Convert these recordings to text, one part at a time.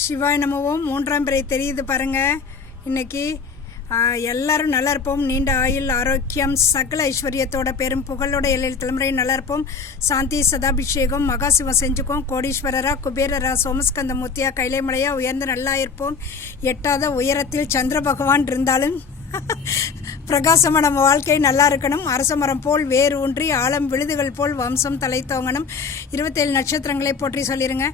சிவாய் நமவோம். மூன்றாம் பிறை தெரியுது பாருங்கள். இன்றைக்கி எல்லாரும் நல்லா இருப்போம். நீண்ட ஆயுள், ஆரோக்கியம், சகல ஐஸ்வர்யத்தோட பெரும் புகழோட எல்லையில் தலைமுறை நல்லா இருப்போம். சாந்தி சதாபிஷேகம் மகாசிவம் செஞ்சுக்கோம். கோடீஸ்வரரா, குபேரரா, சோமஸ்கந்த மூர்த்தியா, கைலைமலையா உயர்ந்து நல்லா இருப்போம். எட்டாத உயரத்தில் சந்திர பகவான் இருந்தாலும் பிரகாசமாக நம்ம வாழ்க்கை நல்லா இருக்கணும். அரச மரம் போல் வேறு ஊன்றி ஆழம் விழுதுகள் போல் வம்சம் தலைத்தோங்கணும். 27 நட்சத்திரங்களை போற்றி சொல்லிடுங்க.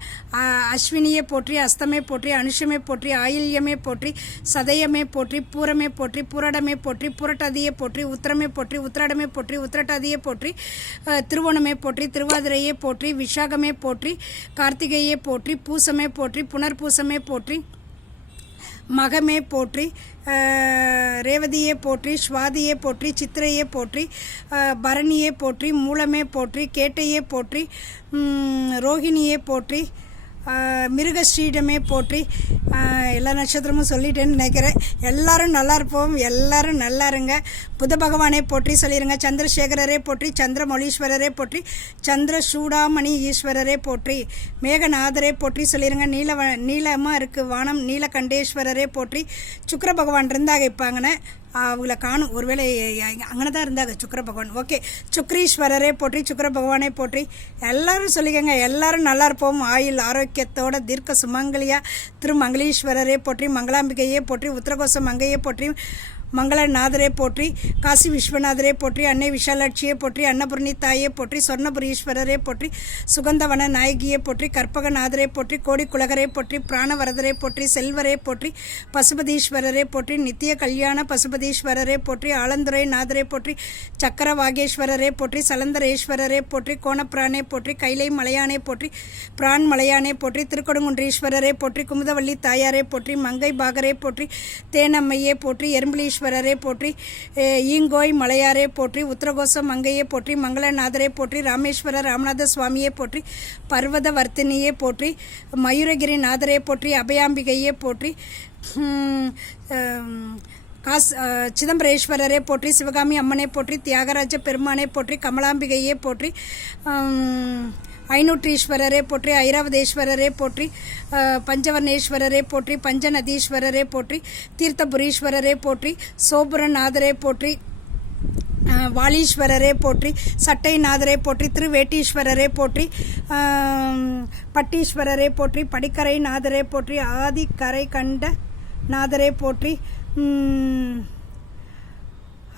அஸ்வினியை போற்றி, அஸ்தமே போற்றி, அனுஷமே போற்றி, ஆயில்யமே போற்றி, சதயமே போற்றி, பூரமே போற்றி, புரடமே போற்றி, புரட்டாதியை போற்றி, உத்திரமே போற்றி, உத்திராடமே போற்றி, உத்திரட்டாதியை போற்றி, திருவோணமே போற்றி, திருவாதிரையே போற்றி, விஷாகமே போற்றி, கார்த்திகையே போற்றி, பூசமே போற்றி, புனர்பூசமே போற்றி, மகமே போற்றி, ரேவதியே போற்றி, ஸ்வாதியே போற்றி, சித்திரையே போற்றி, பரணியே போற்றி, மூலமே போற்றி, கேட்டையே போற்றி, ரோஹிணியே போற்றி, மிருகஸ்ரீடமே போற்றி. எல்லா நட்சத்திரமும் சொல்லிட்டேன்னு நினைக்கிறேன். எல்லாரும் நல்லா இருப்போம். எல்லாரும் நல்லா இருங்க. புத பகவானே போற்றி சொல்லிடுங்க. சந்திரசேகரரே போற்றி, சந்திரமௌலீஸ்வரரே போற்றி, சந்திர சூடாமணி ஈஸ்வரரே போற்றி, மேகநாதரே போற்றி சொல்லிடுங்க. நீளமாக இருக்குது வானம், நீலகண்டேஸ்வரரே போற்றி. சுக்கிர பகவான் இருந்தாங்க இருப்பாங்கன்னு அவங்கள காணும். ஒருவேளை அங்கே தான் இருந்தாங்க சுக்கிர பகவான். ஓகே, சுக்ரீஸ்வரரே போற்றி, சுக்கிர பகவானே போற்றி. எல்லாரும் சொல்லிக்கங்க. எல்லாரும் நல்லா இருப்போம். ஆயுள் ஆரோக்கியத்தோட தீர்க்க சுமங்கலியா திருமங்களீஸ்வரரே போற்றி, மங்களாம்பிகையே போற்றி, உத்தரகோச மங்கையே போற்றி, மங்களநாதரே போற்றி, காசி விஸ்வநாதரே போற்றி, அன்னை விஷாலாட்சியை போற்றி, அன்னபூர்ணி தாயே போற்றி, சொர்ணபுரீஸ்வரரே போற்றி, சுகந்தவன நாயகியை போற்றி, கற்பகநாதரே போற்றி, கோடி குலகரே போற்றி, பிராணவரதரே போற்றி, செல்வரே போற்றி, பசுபதீஸ்வரரே போற்றி, நித்திய கல்யாண பசுபதீஸ்வரரே போற்றி, ஆலந்துரை நாதரே போற்றி, சக்கர வாகேஸ்வரரே போற்றி, சலந்தரேஸ்வரரே போற்றி, கோணப்பிரானே போற்றி, கைலை மலையானே போற்றி, பிரான் மலையானே போற்றி, திருக்கொடுங்குன்றீஸ்வரரே போற்றி, குமுதவள்ளி தாயாரே போற்றி, மங்கை பாகரே போற்றி, தேனம்மையே போற்றி, எறும்பலீஸ்வரர் போற்றி, ஈங்கோய் மலையாரே போற்றி, உத்தரகோசம் மங்கையே போற்றி, மங்களநாதரே போற்றி, ராமேஸ்வரர் ராமநாத சுவாமியே போற்றி, பர்வத வர்த்தினியே போற்றி, மயூரகிரி நாதரே போற்றி, அபயாம்பிகையே போற்றி, சிதம்பரேஸ்வரரே போற்றி, சிவகாமி அம்மனை போற்றி, தியாகராஜ பெருமானை போற்றி, கமலாம்பிகையே போற்றி, ஐநூற்றீஸ்வரரே போற்றி, ஐராவதேஸ்வரரே போற்றி, பஞ்சவர்ணேஸ்வரரே போற்றி, பஞ்சநதீஸ்வரரே போற்றி, தீர்த்தபுரீஸ்வரரே போற்றி, சோபுரநாதரே போற்றி, வாலீஸ்வரரே போற்றி, சட்டைநாதரே போற்றி, திருவேட்டீஸ்வரரே போற்றி, பட்டீஸ்வரரே போற்றி, படிக்கரை நாதரே போற்றி, ஆதிக்கரை கண்ட நாதரே போற்றி.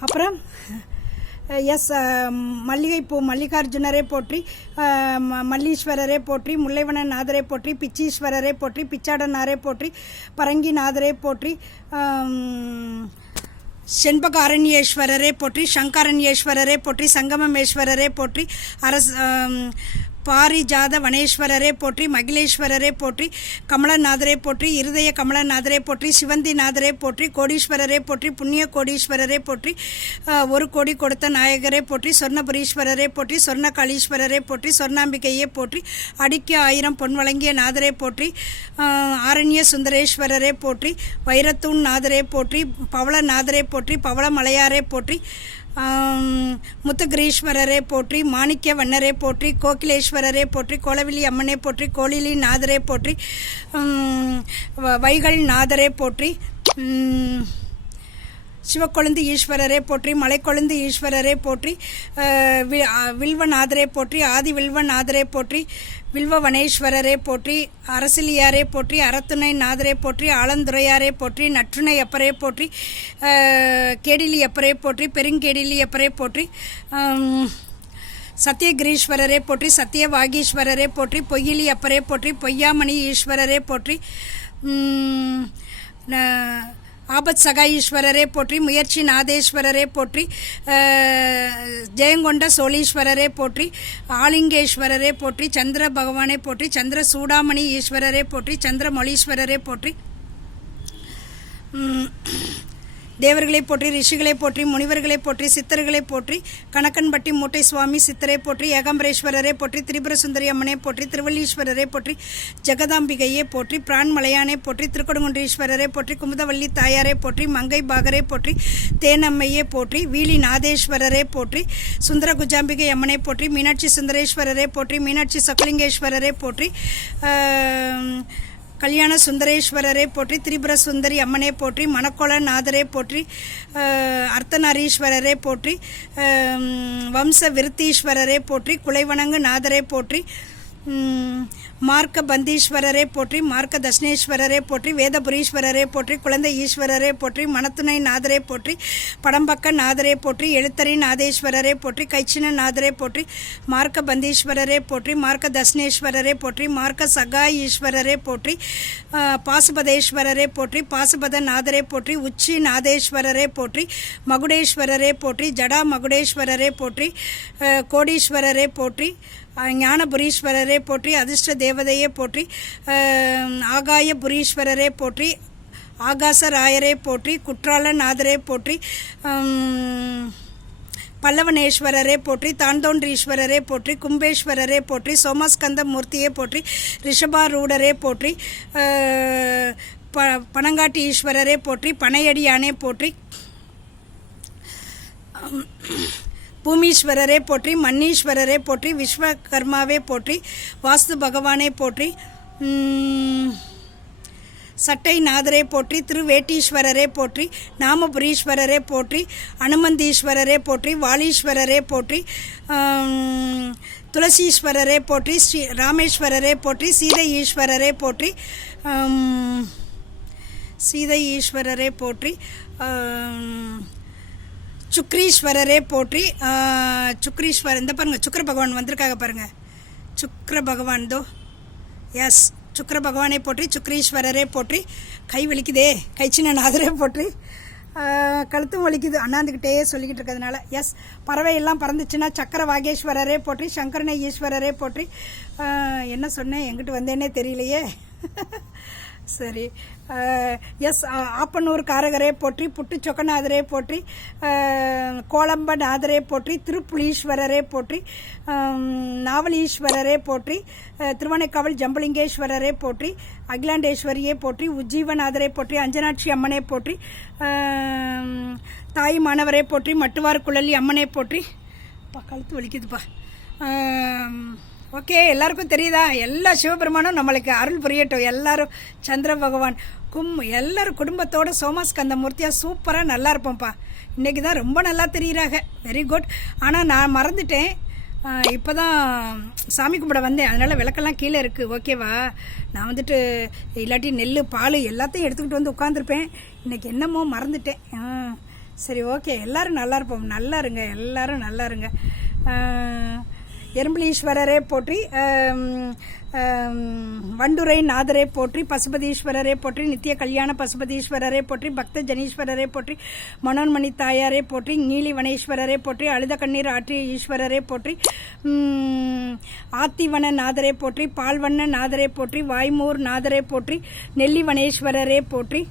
அப்புறம் மல்லிகைப்பூ மல்லிகார்ஜுனரே போற்றி, மல்லீஸ்வரரே போற்றி, முல்லைவன நாதரே போற்றி, பிச்சீஸ்வரரே போற்றி, பிச்சாடனாரே போற்றி, பரங்கி நாதரே போற்றி, செண்பகாரண்யேஸ்வரரே போற்றி, சங்கரண்யேஸ்வரரே போற்றி, சங்கமமேஸ்வரரே போற்றி, பாரிஜாத வனேஸ்வரரே போற்றி, மகிழேஸ்வரரே போற்றி, கமலநாதரே போற்றி, இருதய கமலநாதரே போற்றி, சிவந்தி நாதரே போற்றி, கோடீஸ்வரரே போற்றி, புண்ணிய கோடீஸ்வரரே போற்றி, ஒரு கோடி கொடுத்த நாயகரே போற்றி, சொர்ணபுரீஸ்வரரே போற்றி, சொர்ணகாளீஸ்வரரே போற்றி, சொர்ணாம்பிகையே போற்றி, அடிக்க 1000 பொன் வழங்கிய நாதரே போற்றி, ஆரண்ய சுந்தரேஸ்வரரே போற்றி, வைரத்தூன் நாதரே போற்றி, பவள நாதரே போற்றி, பவள மலையாரே போற்றி, முத்துகிரீஸ்வரரே போற்றி, மாணிக்க வண்ணரே போற்றி, கோகிலேஸ்வரரே போற்றி, கோலவில்லி அம்மனே போற்றி, கோலிலி நாதரே போற்றி, வைகள் நாதரே போற்றி, சிவக்கொழுந்து ஈஸ்வரரே போற்றி, மலைக்கொழுந்து ஈஸ்வரரே போற்றி, வில்வநாதரே போற்றி, ஆதி வில்வநாதரே போற்றி, வில்வவனேஸ்வரரே போற்றி, அரசிலியாரே போற்றி, அறத்துணை நாதரே போற்றி, ஆலந்துரையாரே போற்றி, நற்றுணை அப்பரே போற்றி, கேடிலி அப்பரே போற்றி, பெருங்கேடிலி அப்பரே போற்றி, சத்தியகிரீஸ்வரரே போற்றி, சத்தியவாகீஸ்வரரே போற்றி, பொய்யிலி அப்பரே போற்றி, பொய்யாமணி ஈஸ்வரரே போற்றி, ஆபத் சகாயீஸ்வரரே போற்றி, முயற்சி நாதேஸ்வரரே போற்றி, ஜெயங்கொண்ட சோழீஸ்வரரே போற்றி, ஆலிங்கேஸ்வரரே போற்றி, சந்திர பகவானை போற்றி, சந்திர சூடாமணி ஈஸ்வரரே போற்றி, சந்திரமௌலீஸ்வரரே போற்றி, தேவர்களை போற்றி, ரிஷிகளை போற்றி, முனிவர்களை போற்றி, சித்தர்களை போற்றி, கணக்கன்பட்டி மூட்டை சுவாமி சித்தரை போற்றி, ஏகாம்பரேஸ்வரரை போற்றி, திரிபுர சுந்தரி அம்மனை போற்றி, திருவள்ளீஸ்வரரை போற்றி, ஜெகதாம்பிகையை போற்றி, பிரான்மலையானை போற்றி, திருக்கொடுங்குன்றீஸ்வரரை போற்றி, குமுதவள்ளி தாயாரை போற்றி, மங்கை பாகரை போற்றி, தேனம்மையை போற்றி, வீலி நாதேஸ்வரரை போற்றி, சுந்தர குஜாம்பிகை அம்மனை போற்றி, மீனாட்சி சுந்தரேஸ்வரரை போற்றி, மீனாட்சி சக்கலிங்கேஸ்வரரை போற்றி, கல்யாண சுந்தரேஸ்வரரே போற்றி, திரிபுர சுந்தரி அம்மனே போற்றி, மணக்கோல நாதரே போற்றி, அர்த்தநாரீஸ்வரரே போற்றி, வம்ச விருத்தீஸ்வரரே போற்றி, குலைவணங்கு நாதரே போற்றி, மார்க்க பந்தீஸ்வரரே போற்றி, மார்க்க தட்சிணேஸ்வரரே போற்றி, வேதபுரீஸ்வரரே போற்றி, குழந்தை ஈஸ்வரரே போற்றி, மணத்துணை நாதரே போற்றி, படம்பக்க நாதரே போற்றி, எழுத்தறி நாதேஸ்வரரே போற்றி, கைச்சின நாதரே போற்றி, மார்க்க பந்தீஸ்வரரே போற்றி, மார்க்க தட்சிணேஸ்வரரே போற்றி, மார்க்க சகாய் ஈஸ்வரரே போற்றி, பாசுபதேஸ்வரரே போற்றி, பாசுபத நாதரே போற்றி, உச்சி நாதேஸ்வரரே போற்றி, மகுடேஸ்வரரே போற்றி, ஜடா மகுடேஸ்வரரே போற்றி, கோடீஸ்வரரே போற்றி, ஞானபுரீஸ்வரரே போற்றி, அதிர்ஷ்ட தேவதையே போற்றி, ஆகாயபுரீஸ்வரரே போற்றி, ஆகாசராயரே போற்றி, குற்றால நாதரே போற்றி, பல்லவனேஸ்வரரே போற்றி, தான்தோன்றீஸ்வரரே போற்றி, கும்பேஸ்வரரே போற்றி, சோமஸ்கந்த மூர்த்தியே போற்றி, ரிஷபாரூடரே போற்றி, பனங்காட்டி ஈஸ்வரரே போற்றி, பனையடியானே போற்றி, பூமீஸ்வரரே போற்றி, மன்னீஸ்வரரே போற்றி, விஸ்வகர்மாவே போற்றி, வாஸ்து பகவானே போற்றி, சட்டை நாதரே போற்றி, திருவேட்டீஸ்வரரே போற்றி, நாமபுரீஸ்வரரே போற்றி, அனுமந்தீஸ்வரரே போற்றி, வாலீஸ்வரரே போற்றி, துளசீஸ்வரரே போற்றி, ஸ்ரீ ராமேஸ்வரரே போற்றி, சீதை ஈஸ்வரரே போற்றி, சீதை ஈஸ்வரரே போற்றி, சுக்ரீஸ்வரரே போற்றி, சுக்ரீஸ்வரர் இந்த பாருங்கள் சுக்கர பகவான் வந்திருக்காங்க பாருங்கள், சுக்கர பகவான் தோ எஸ் சுக்கர பகவானை போற்றி, சுக்ரீஸ்வரரே போற்றி, கை வலிக்குதே கைச்சின நாதரே போற்றி, கழுத்தும் வலிக்குது அண்ணாந்துக்கிட்டே சொல்லிக்கிட்டு இருக்கிறதுனால எஸ் பறவை எல்லாம் பறந்துச்சுன்னா சக்கர வாகேஸ்வரரே போற்றி, சங்கரனை ஈஸ்வரரே போற்றி, என்ன சொன்னேன் எங்கிட்டு வந்தேன்னே தெரியலையே சரி எஸ் ஆப்பனூர் காரகரே போற்றி, புட்டு சொக்கநாதரே போற்றி, கோலம்ப நாதரே போற்றி, திருப்புலீஸ்வரரே போற்றி, நாவலீஸ்வரரே போற்றி, திருவனைக்காவல் ஜம்பலிங்கேஸ்வரரே போற்றி, அகிலாண்டேஸ்வரியே போற்றி, உஜ்ஜீவநாதரே போற்றி, அஞ்சனாட்சி அம்மனே போற்றி, தாய் மாணவரே போற்றி, மட்டுவார் குழலி அம்மனே போற்றி. கழுத்து வலிக்குதுப்பா. ஓகே, எல்லாருக்கும் தெரியுதா? எல்லா சிவபெருமானும் நம்மளுக்கு அருள் புரியட்டும். எல்லாரும் சந்திர பகவான் எல்லாரும் குடும்பத்தோட சோமஸ்கந்த மூர்த்தியாக சூப்பராக நல்லா இருப்போம்ப்பா. இன்றைக்கி தான் ரொம்ப நல்லா தெரியுறாங்க. Very good. ஆனால் நான் மறந்துட்டேன், இப்போ தான் சாமி கும்பிட வந்தேன், அதனால் விளக்கெல்லாம் கீழே இருக்குது. ஓகேவா? நான் வந்துட்டு இல்லாட்டி நெல் பால் எல்லாத்தையும் எடுத்துக்கிட்டு வந்து உட்காந்துருப்பேன். இன்றைக்கி என்னமோ மறந்துட்டேன். சரி, ஓகே. எல்லோரும் நல்லா இருப்போம். நல்லா இருங்க, எல்லோரும் நல்லா இருங்க. எறும்பலீஸ்வரரே போற்றி, வண்டுரை நாதரே போற்றி, பசுபதீஸ்வரரே போற்றி, நித்திய கல்யாண பசுபதீஸ்வரரே போற்றி, பக்த ஜனீஸ்வரரே போற்றி, மனோன்மணி தாயாரே போற்றி, நீலிவனேஸ்வரரே போற்றி, அழுத கண்ணீர் ஆற்றிய ஈஸ்வரரே போற்றி, ஆத்திவன நாதரே போற்றி, பால்வண்ண நாதரே போற்றி, வாய்மூர் நாதரே போற்றி, நெல்லிவனேஸ்வரரே போற்றி,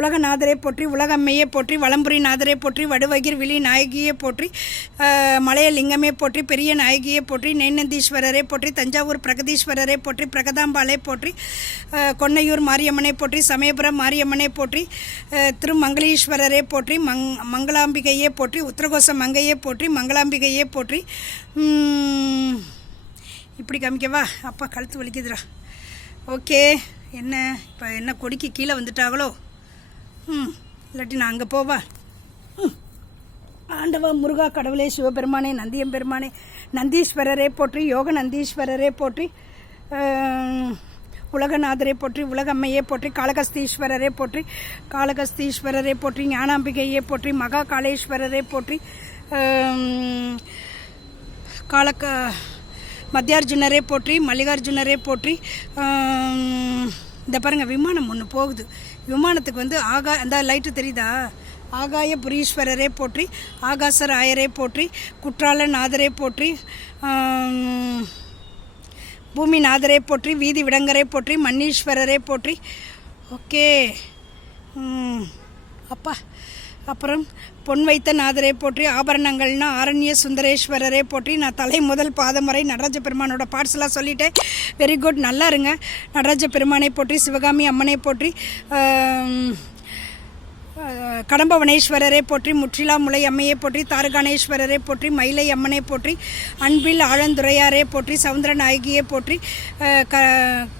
உலகநாதரே போற்றி, உலகம்மையே போற்றி, வலம்புரி நாதரே போற்றி, வடுவகிர் விழி நாயகியே போற்றி, மலையலிங்கமே போற்றி, பெரிய நாயகியே போற்றி, நெய்நந்தீஸ்வரரே போற்றி, தஞ்சாவூர் பிரகதீஸ்வரரே போற்றி, பிரகதாம்பாளை போற்றி, கொன்னையூர் மாரியம்மனை போற்றி, சமயபுரம் மாரியம்மனை போற்றி, திருமங்களீஸ்வரரே போற்றி, மங்களாம்பிகையே போற்றி, உத்திரகோச மங்கையே போற்றி, மங்களாம்பிகையே போற்றி. இப்படி காமிக்கவா? அப்பா கழுத்து வலிக்குதுடா. ஓகே. என்ன இப்போ என்ன கொடிக்கு கீழே வந்துட்டாங்களோ? இல்லாட்டி நான் அங்கே போவா? ஆண்டவா முருகா கடவுளே சிவபெருமானே நந்தியம் பெருமானே நந்தீஸ்வரரே போற்றி, யோக நந்தீஸ்வரரே போற்றி, உலகநாதரே போற்றி, உலகம்மையே போற்றி, காளகஸ்தீஸ்வரரே போற்றி, காளகஸ்தீஸ்வரரே போற்றி, ஞானாம்பிகையே போற்றி, மகா காளேஸ்வரரே போற்றி, மத்தியார்ஜுனரே போற்றி, மல்லிகார்ஜுனரே போற்றி. இந்த பாருங்கள், விமானம் ஒன்று போகுது. விமானத்துக்கு வந்து அந்த லைட்டு தெரியுதா? ஆகாய புரீஸ்வரரே போற்றி, ஆகாசராயரே போற்றி, குற்றால நாதரே போற்றி, பூமி நாதரே போற்றி, வீதி விடங்கரே போற்றி, மன்னீஸ்வரரே போற்றி. ஓகே அப்பா. அப்புறம் பொன் வைத்த நாதரே போற்றி, ஆபரணங்கள்னா ஆரண்ய சுந்தரேஸ்வரரே போற்றி. நான் தலை முதல் பாதம் வரை நடராஜ பெருமானோட பார்ட்ஸ்லாம் சொல்லிட்டேன். வெரி குட், நல்லா இருங்க. நடராஜ பெருமானை போற்றி, சிவகாமி அம்மனை போற்றி, கடம்பவனேஸ்வரரை போற்றி, முற்றிலா முலை அம்மையை போற்றி, தாரகாணேஸ்வரரை போற்றி, மயிலை அம்மனை போற்றி, அன்பில் ஆழந்துரையாரை போற்றி, சவுந்தர நாயகியை போற்றி,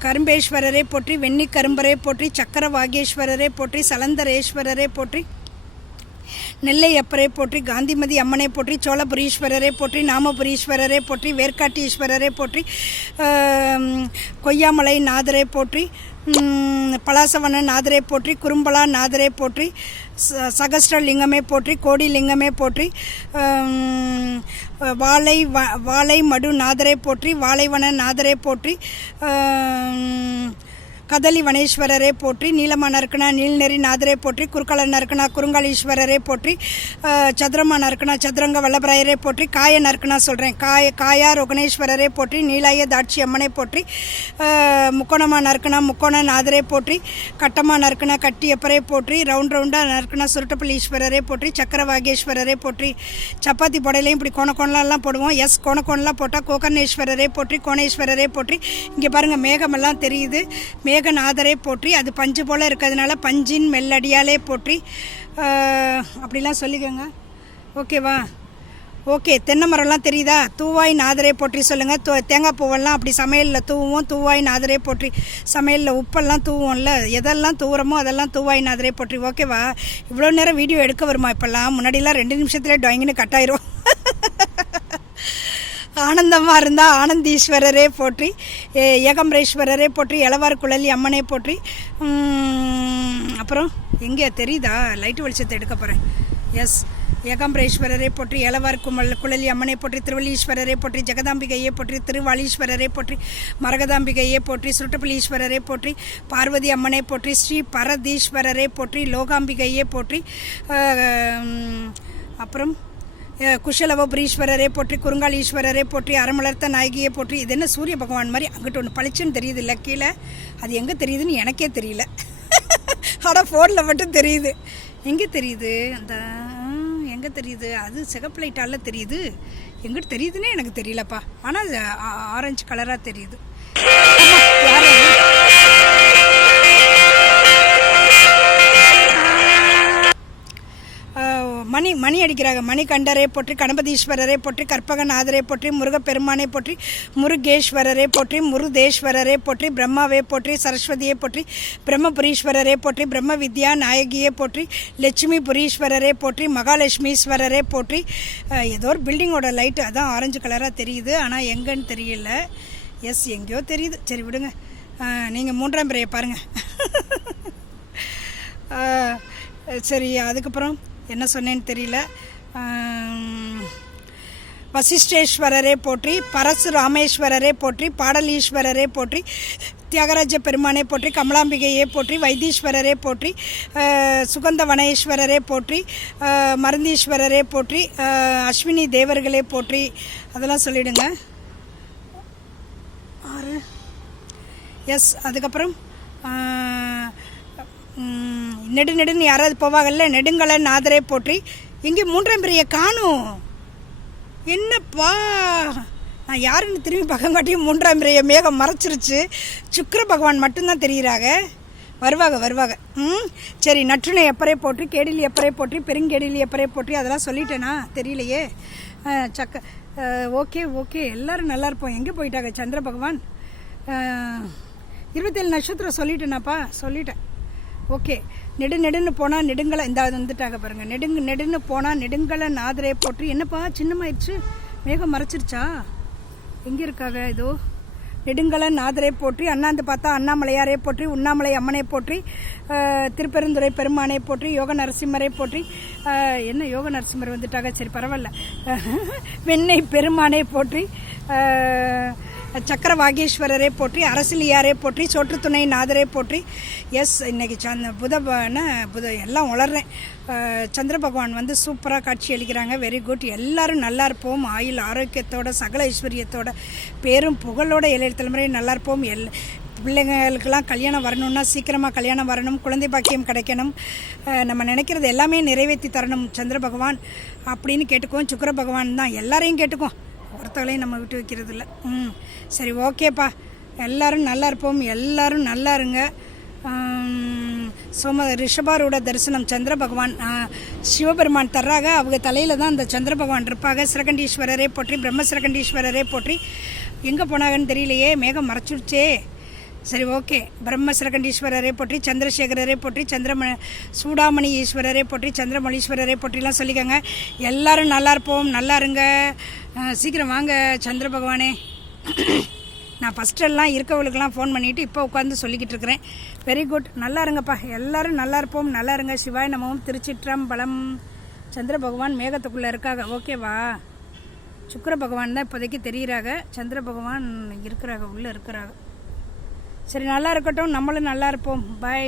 கரும்பேஸ்வரரை போற்றி, வெண்ணி கரும்பரை போற்றி, சக்கர வாகேஸ்வரரை போற்றி, சலந்தரேஸ்வரரை போற்றி, நெல்லையப்பரை போற்றி, காந்திமதி அம்மனை போற்றி, சோழபுரீஸ்வரரை போற்றி, நாமபுரீஸ்வரரை போற்றி, வேர்க்காட்டீஸ்வரரை போற்றி, கொய்யாமலை நாதரை போற்றி, பலாசவன நாதரை போற்றி, குறும்பலா நாதரை போற்றி, சகஸ்ரலிங்கமே போற்றி, கோடிலிங்கமே போற்றி, வாழை மடு நாதரை போற்றி, வாழைவன நாதரை போற்றி, கதலி வனேஸ்வரரை போற்றி, நீலமா நற்கனா நீல்நெறி நாதரை போற்றி, குறுக்கல நற்கனா குறுங்காலீஸ்வரரை போற்றி, சதுரமா நற்கனா சதுரங்க வல்லபராயரை போற்றி, காய நற்கனா சொல்கிறேன் காயா ரோகணேஸ்வரரை போற்றி, நீலாய தாட்சி அம்மனை போற்றி, முக்கோணமா நற்கனா முக்கோண நாதரை போற்றி, கட்டமா நற்கனா கட்டியப்பரை போற்றி, ரவுண்டாக நற்கனா சுருட்டப்பள்ளீஸ்வரரை போற்றி, சக்கரவாகேஸ்வரரை போற்றி. சப்பாத்தி போடையிலையும் இப்படி கோணலாம் போடுவோம். கோணலாம் போட்டால் கோகர்ணேஸ்வரரை போற்றி, கோணேஸ்வரரை போற்றி. இங்கே பாருங்கள் மேகமெல்லாம் தெரியுது. மேகநாதரை போற்றி, அது பஞ்சு போல் இருக்கிறதுனால பஞ்சின் மெல்லடியாலே போற்றி. அப்படிலாம் சொல்லிக்கோங்க. ஓகேவா? ஓகே. தென்னை மரம்லாம் தெரியுதா? தூவாய் நாதரை போற்றி சொல்லுங்கள். தேங்காய் பூவெல்லாம் அப்படி சமையலில் தூவுவோம். தூவாய் நாதரை போற்றி. சமையலில் உப்பெல்லாம் தூவோம்ல, எதெல்லாம் தூவுறமோ அதெல்லாம் தூவாய் நாதரை போற்றி. ஓகேவா? இவ்வளோ நேரம் வீடியோ எடுக்க வருமா? இப்போல்லாம் முன்னாடிலாம் 2 நிமிஷத்துலேயே டாயிங்னு கட் ஆயிரும். ஆனந்தமாக இருந்தால் ஆனந்தீஸ்வரரே போற்றி, ஏகம்பரேஸ்வரரே போற்றி, எளவார் குழலி அம்மனை போற்றி. அப்புறம் எங்கே தெரியுதா? லைட்டு வெளிச்சத்தை எடுக்க போகிறேன். எஸ், ஏகாம்பரேஸ்வரரை போற்றி, எளவார் குழலி அம்மனை போற்றி, திருவள்ளீஸ்வரரை போற்றி, ஜெகதாம்பிகையை போற்றி, திருவாளீஸ்வரரை போற்றி, மரகதாம்பிகையை போற்றி, சுருட்டப்பள்ளீஸ்வரரை போற்றி, பார்வதி அம்மனை போற்றி, ஸ்ரீ பரதீஸ்வரரை போற்றி, லோகாம்பிகையை போற்றி. அப்புறம் குஷலவபுரீஸ்வரரை போற்றி, குறுங்காலீஸ்வரரை போற்றி, அறமலர்த்த நாயகியை போற்றி. இது என்ன சூரிய பகவான் மாதிரி அங்கிட்டு ஒன்று பளிச்சுன்னு தெரியுது இல்லை கீழே? அது எங்கே தெரியுதுன்னு எனக்கே தெரியல. ஆனால் ஃபோனில் மட்டும் தெரியுது. எங்கே தெரியுது? அந்த எங்கே தெரியுது? அது சிகப்பு லைட்டால் தெரியுது. எங்கிட்ட தெரியுதுன்னே எனக்கு தெரியலப்பா. ஆனால் ஆரஞ்சு கலராக தெரியுது. யார் மணி அடிக்கிறாங்க. மணிகண்டரை போற்றி, கணபதீஸ்வரரை போற்றி, கற்பகநாதரை போற்றி, முருகப்பெருமானை போற்றி, முருகேஸ்வரரை போற்றி, முருதேஸ்வரரை போற்றி, பிரம்மாவை போற்றி, சரஸ்வதியை போற்றி, பிரம்மபுரீஸ்வரரை போற்றி, பிரம்ம வித்யா நாயகியை போற்றி, லட்சுமி புரீஸ்வரரை போற்றி, மகாலட்சுமீஸ்வரரை போற்றி. ஏதோ ஒரு பில்டிங்கோட லைட்டு அதான் ஆரஞ்சு கலராக தெரியுது. ஆனால் எங்கன்னு தெரியல. எஸ், எங்கேயோ தெரியுது. சரி விடுங்க. நீங்கள் 3ஆம் பிறையை பாருங்கள். சரி, அதுக்கப்புறம் என்ன சொன்னேன்னு தெரியல. வசிஷ்டேஸ்வரரை போற்றி, பரசுராமேஸ்வரரை போற்றி, பாடலீஸ்வரரை போற்றி, தியாகராஜ பெருமானை போற்றி, கமலாம்பிகையை போற்றி, வைத்தீஸ்வரரை போற்றி, சுகந்த வனேஸ்வரரை போற்றி, மருந்தீஸ்வரரை போற்றி, அஸ்வினி தேவர்களை போற்றி. அதெல்லாம் சொல்லிவிடுங்க. 6. எஸ், அதுக்கப்புறம் நெடுன்னு யாராவது போவாங்கல்ல, நெடுங்கல நாதரை போற்றி. இங்கே 3ஆம் பிறையை காணும். என்னப்பா, நான் யாருன்னு திரும்பி பக்கங்காட்டியும் 3ஆம் பிறையை மேகம் மறைச்சிருச்சு. சுக்கிர பகவான் மட்டும்தான் தெரிகிறாங்க. வருவாங்க. சரி, நற்றுணை எப்பரை போற்றி, கேடிலி எப்பரை போற்றி, பெருங்கேடிலி எப்பரை போற்றி. அதெல்லாம் சொல்லிட்டேனா? தெரியலையே. ஓகே. எல்லோரும் நல்லா இருப்போம். எங்கே போயிட்டாங்க சந்திர பகவான்? 27 நட்சத்திரம் சொல்லிட்டேனாப்பா? சொல்லிட்டேன். ஓகே. நெடுன்னு போனால் நெடுங்கலை இந்த வந்துட்டாங்க பாருங்கள். நெடுன்னு போனால் நெடுங்கலை நாதரை போற்றி. என்னப்பா சின்னமாயிடுச்சு, மேகம் மறைச்சிருச்சா? எங்கே இருக்காங்க? இதோ நெடுங்கலை நாதரை போற்றி. அண்ணாந்து பார்த்தா அண்ணாமலையாரை போற்றி, உண்ணாமலை அம்மனை போற்றி, திருப்பெருந்துறை பெருமானை போற்றி, யோக நரசிம்மரை போற்றி. என்ன யோக நரசிம்மர் வந்துட்டாங்க? சரி, பரவாயில்ல. வெண்ணெய் பெருமானை போற்றி, சக்கரவாகீஸ்வரரை போற்றி, அரசிலியாரை போற்றி, சோற்றுத்துணை நாதரை போற்றி. எஸ், இன்றைக்கி புத எல்லாம் உளர்றேன். சந்திர பகவான் வந்து சூப்பராக காட்சி அளிக்கிறாங்க. Very good. எல்லோரும் நல்லா இருப்போம். ஆயுள் ஆரோக்கியத்தோட, சகல ஐஸ்வர்யத்தோட, பேரும் புகழோட 7 தலைமுறை நல்லா இருப்போம். பிள்ளைங்களுக்கெல்லாம் கல்யாணம் வரணும்னா சீக்கிரமாக கல்யாணம் வரணும், குழந்தை பாக்கியம் கிடைக்கணும், நம்ம நினைக்கிறது எல்லாமே நிறைவேற்றி தரணும் சந்திர பகவான் அப்படின்னு கேட்டுக்குவோம். சுக்கிர பகவான் தான் எல்லாரையும் கேட்டுக்குவோம், ஒருத்தவங்களையும் நம்ம விட்டு வைக்கிறது இல்லை. சரி, ஓகேப்பா. எல்லோரும் நல்லா இருப்போம். எல்லோரும் நல்லா இருங்க. ரிஷபாரோட தரிசனம் சந்திர பகவான் சிவபெருமான் தர்றாங்க. அவங்க தலையில் தான் அந்த சந்திர பகவான் இருப்பாங்க. சிரகண்டீஸ்வரரே போற்றி, பிரம்ம சிரகண்டீஸ்வரரே போற்றி. எங்கே போனாங்கன்னு தெரியலையே, மேகம் மறைச்சிடுச்சே. சரி, ஓகே. பிரம்ம சிரகண்டீஸ்வரரே போற்றி, சந்திரசேகரரே போற்றி, சூடாமணி ஈஸ்வரரே போற்றி, சந்திரமொழீஸ்வரரே போற்றிலாம் சொல்லிக்கோங்க. எல்லோரும் நல்லா இருப்போம், நல்லா இருங்க. சீக்கிரம் வாங்க சந்திர பகவானே. நான் ஃபஸ்ட்டெல்லாம் இருக்கவளுக்கெல்லாம் ஃபோன் பண்ணிவிட்டு இப்போ உட்காந்து சொல்லிக்கிட்டு இருக்கிறேன். வெரி குட், நல்லா இருங்கப்பா. எல்லோரும் நல்லா இருப்போம், நல்லா இருங்க. சிவாய் நமவும். திருச்சிற்றம்பலம். சந்திர பகவான் மேகத்துக்குள்ளே இருக்காங்க, ஓகேவா? சுக்கிர பகவான் தான் இப்போதைக்கு தெரிகிறாங்க. சந்திர பகவான் இருக்கிறாங்க, உள்ளே இருக்கிறாங்க. சரி, நல்லா இருக்கட்டும், நம்மளும் நல்லா இருப்போம். பாய்.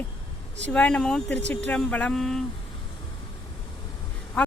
சிவாய் நமவும். திருச்சிற்றம்பலம்.